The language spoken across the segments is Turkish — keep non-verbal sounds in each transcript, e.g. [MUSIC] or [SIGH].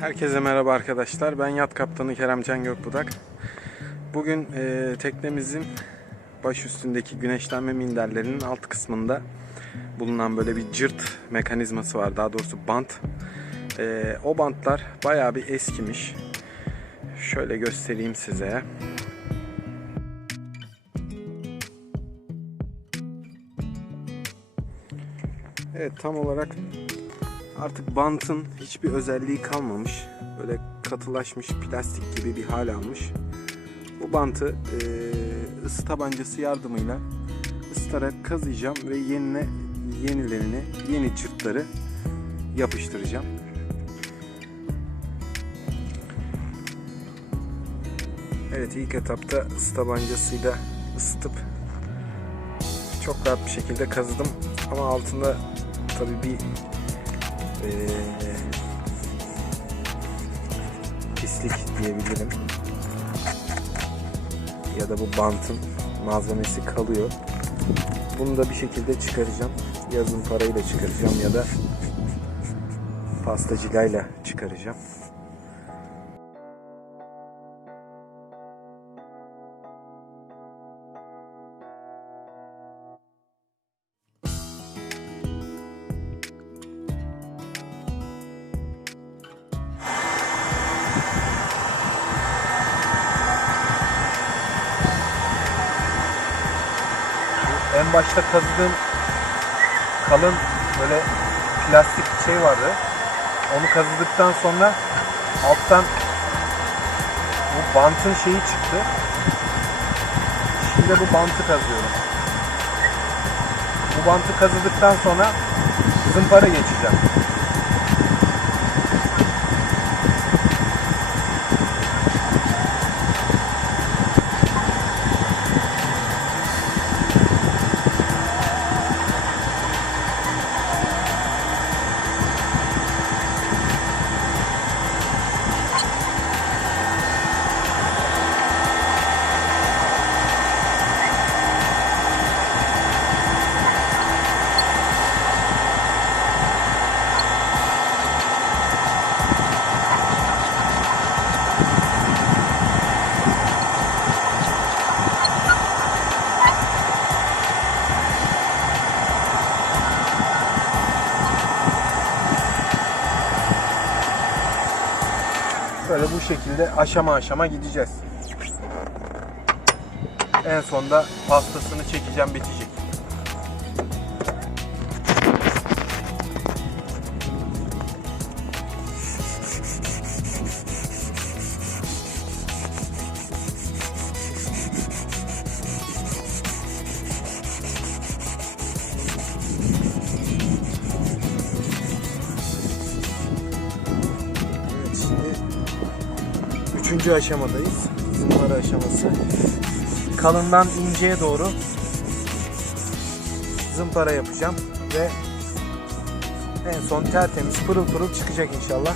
Herkese merhaba arkadaşlar. Ben yat kaptanı Keremcan Gökbudak. Bugün e, teknemizin baş üstündeki güneşlenme minderlerinin alt kısmında bulunan böyle bir cırt mekanizması var. Daha doğrusu bant. E, o bantlar bayağı bir eskimiş. Şöyle göstereyim size. Evet tam olarak artık bantın hiçbir özelliği kalmamış. Böyle katılaşmış plastik gibi bir hal almış. Bu bantı e, ısı tabancası yardımıyla ısıtarak kazıyacağım ve yenine yenilerini, yeni çırtları yapıştıracağım. Evet ilk etapta ısı tabancasıyla ısıtıp çok rahat bir şekilde kazıdım ama altında tabii bir ee, pislik diyebilirim. Ya da bu bantın malzemesi kalıyor. Bunu da bir şekilde çıkaracağım. Yazın parayla çıkaracağım ya da pastacılayla çıkaracağım. En başta kazıdığım kalın böyle plastik şey vardı. Onu kazıdıktan sonra alttan bu bantın şeyi çıktı. Şimdi bu bantı kazıyorum. Bu bantı kazıdıktan sonra zımpara geçeceğim. Böyle bu şekilde aşama aşama gideceğiz. En sonda pastasını çekeceğim bitecek. Üçüncü aşamadayız. Zımpara aşaması. Kalından inceye doğru zımpara yapacağım ve en son tertemiz pırıl pırıl çıkacak inşallah.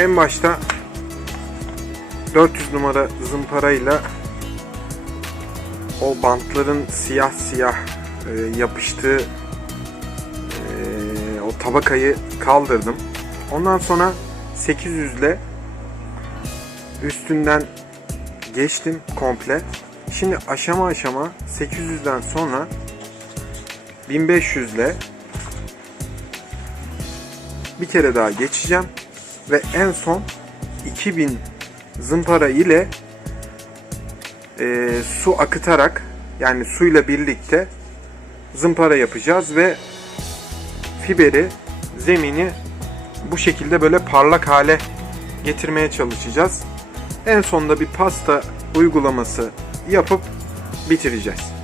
En başta 400 numara zımparayla o bantların siyah siyah e, yapıştığı e, o tabakayı kaldırdım. Ondan sonra 800 ile üstünden geçtim komple. Şimdi aşama aşama 800'den sonra 1500 ile bir kere daha geçeceğim ve en son 2000 zımpara ile e, su akıtarak yani suyla birlikte zımpara yapacağız ve fiberi zemini bu şekilde böyle parlak hale getirmeye çalışacağız. En sonunda bir pasta uygulaması yapıp bitireceğiz.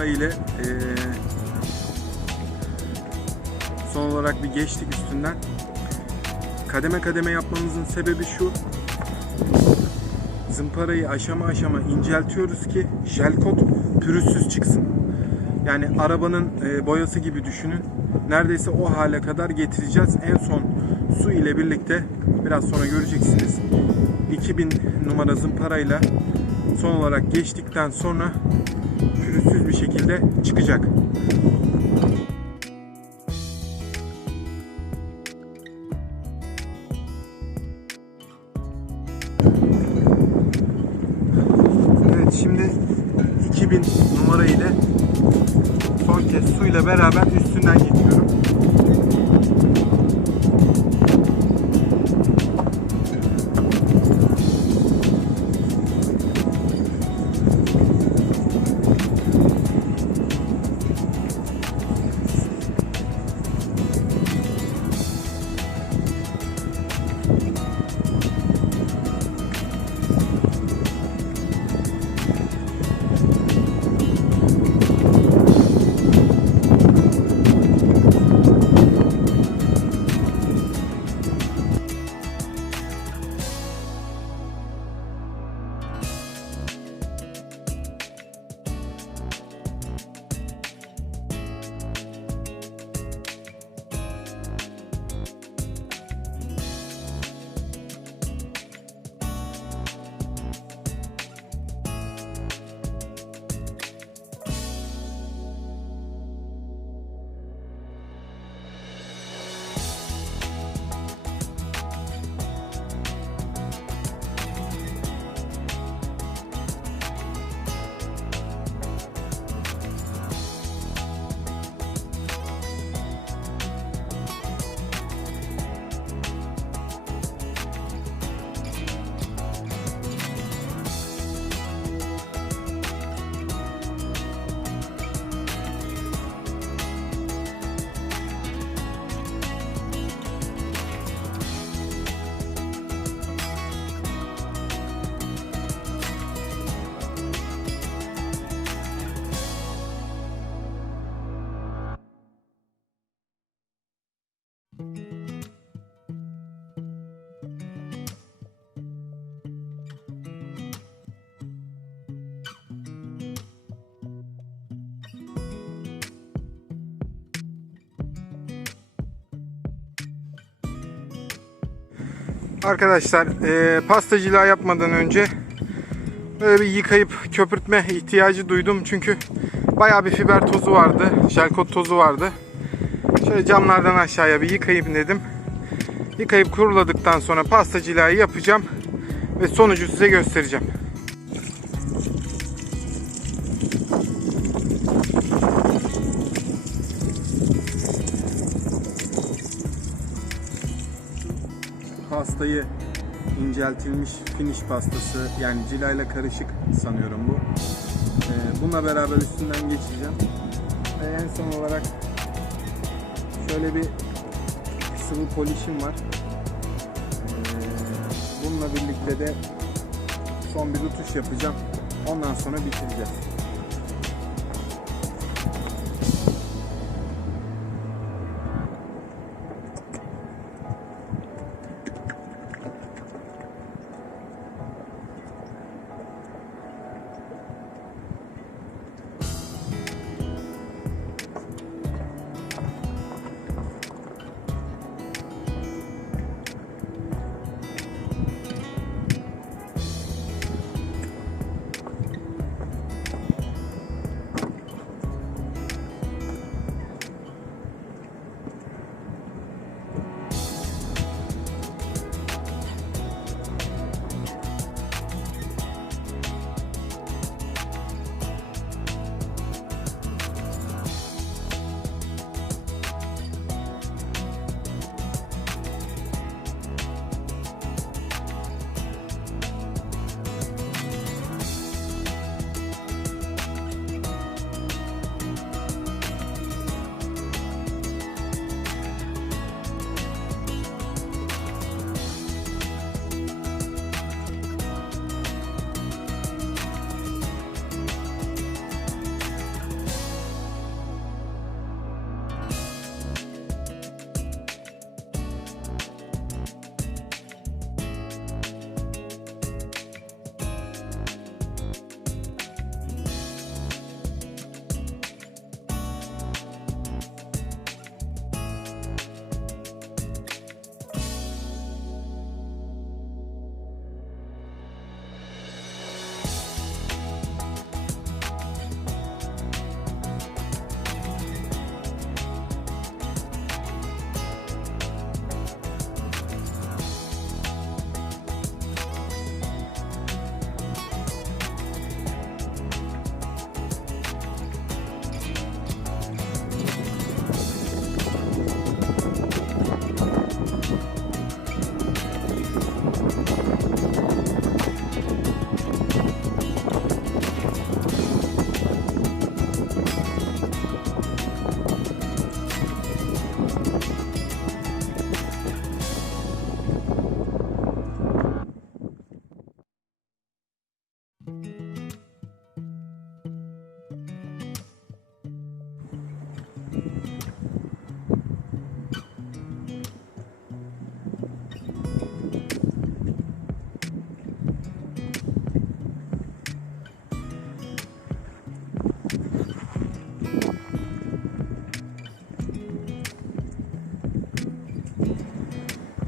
Numara ile eee, son olarak bir geçtik üstünden. Kademe kademe yapmamızın sebebi şu. Zımparayı aşama aşama inceltiyoruz ki jel kot pürüzsüz çıksın. Yani arabanın e, boyası gibi düşünün. Neredeyse o hale kadar getireceğiz. En son su ile birlikte biraz sonra göreceksiniz. 2000 numara zımparayla son olarak geçtikten sonra pürüzsüz bir şekilde çıkacak. Arkadaşlar e, pastacılığa yapmadan önce böyle bir yıkayıp köpürtme ihtiyacı duydum. Çünkü bayağı bir fiber tozu vardı. Jelkot tozu vardı. Şöyle camlardan aşağıya bir yıkayayım dedim. Yıkayıp kuruladıktan sonra pastacılığı yapacağım. Ve sonucu size göstereceğim. Pastayı inceltilmiş finish pastası yani cilayla karışık sanıyorum bu. Ee, bununla beraber üstünden geçeceğim. Ve en son olarak şöyle bir sıvı polişim var. Ee, bununla birlikte de son bir rutuş yapacağım. Ondan sonra bitireceğiz.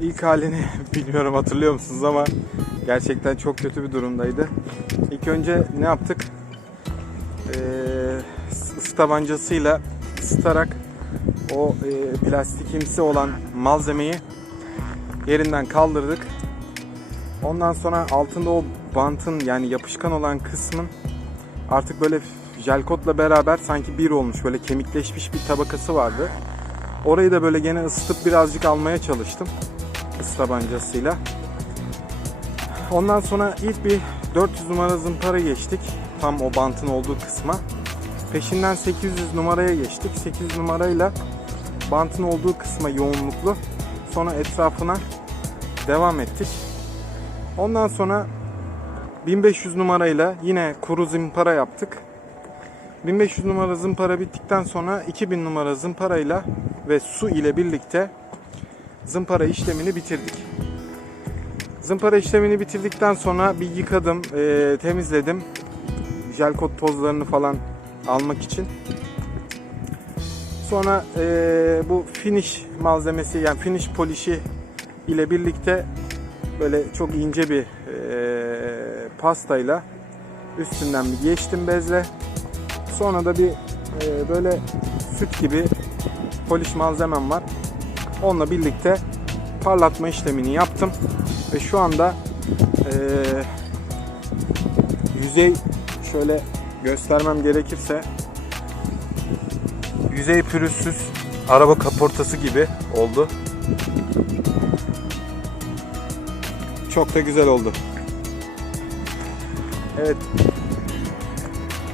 İlk halini [LAUGHS] bilmiyorum hatırlıyor musunuz ama gerçekten çok kötü bir durumdaydı. İlk önce ne yaptık? Ee, ısı tabancasıyla ısıtarak o e, plastikimsi olan malzemeyi yerinden kaldırdık. Ondan sonra altında o bantın yani yapışkan olan kısmın artık böyle jelkotla beraber sanki bir olmuş böyle kemikleşmiş bir tabakası vardı. Orayı da böyle gene ısıtıp birazcık almaya çalıştım ısı tabancasıyla. Ondan sonra ilk bir 400 numara zımpara geçtik. Tam o bantın olduğu kısma. Peşinden 800 numaraya geçtik. 800 numarayla bantın olduğu kısma yoğunluklu. Sonra etrafına devam ettik. Ondan sonra 1500 numarayla yine kuru zımpara yaptık. 1500 numara zımpara bittikten sonra 2000 numara zımparayla ve su ile birlikte zımpara işlemini bitirdik. Zımpara işlemini bitirdikten sonra bir yıkadım, e, temizledim. Jel kot tozlarını falan almak için. Sonra e, bu finish malzemesi yani finish polişi ile birlikte böyle çok ince bir e, pastayla üstünden bir geçtim bezle. Sonra da bir e, böyle süt gibi poliş malzemem var. Onunla birlikte parlatma işlemini yaptım ve şu anda e, yüzey şöyle göstermem gerekirse yüzey pürüzsüz araba kaportası gibi oldu. Çok da güzel oldu. Evet.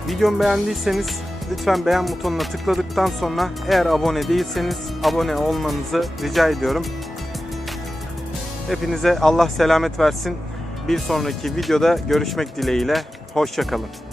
Videomu beğendiyseniz lütfen beğen butonuna tıkladıktan sonra eğer abone değilseniz abone olmanızı rica ediyorum. Hepinize Allah selamet versin. Bir sonraki videoda görüşmek dileğiyle. Hoşçakalın.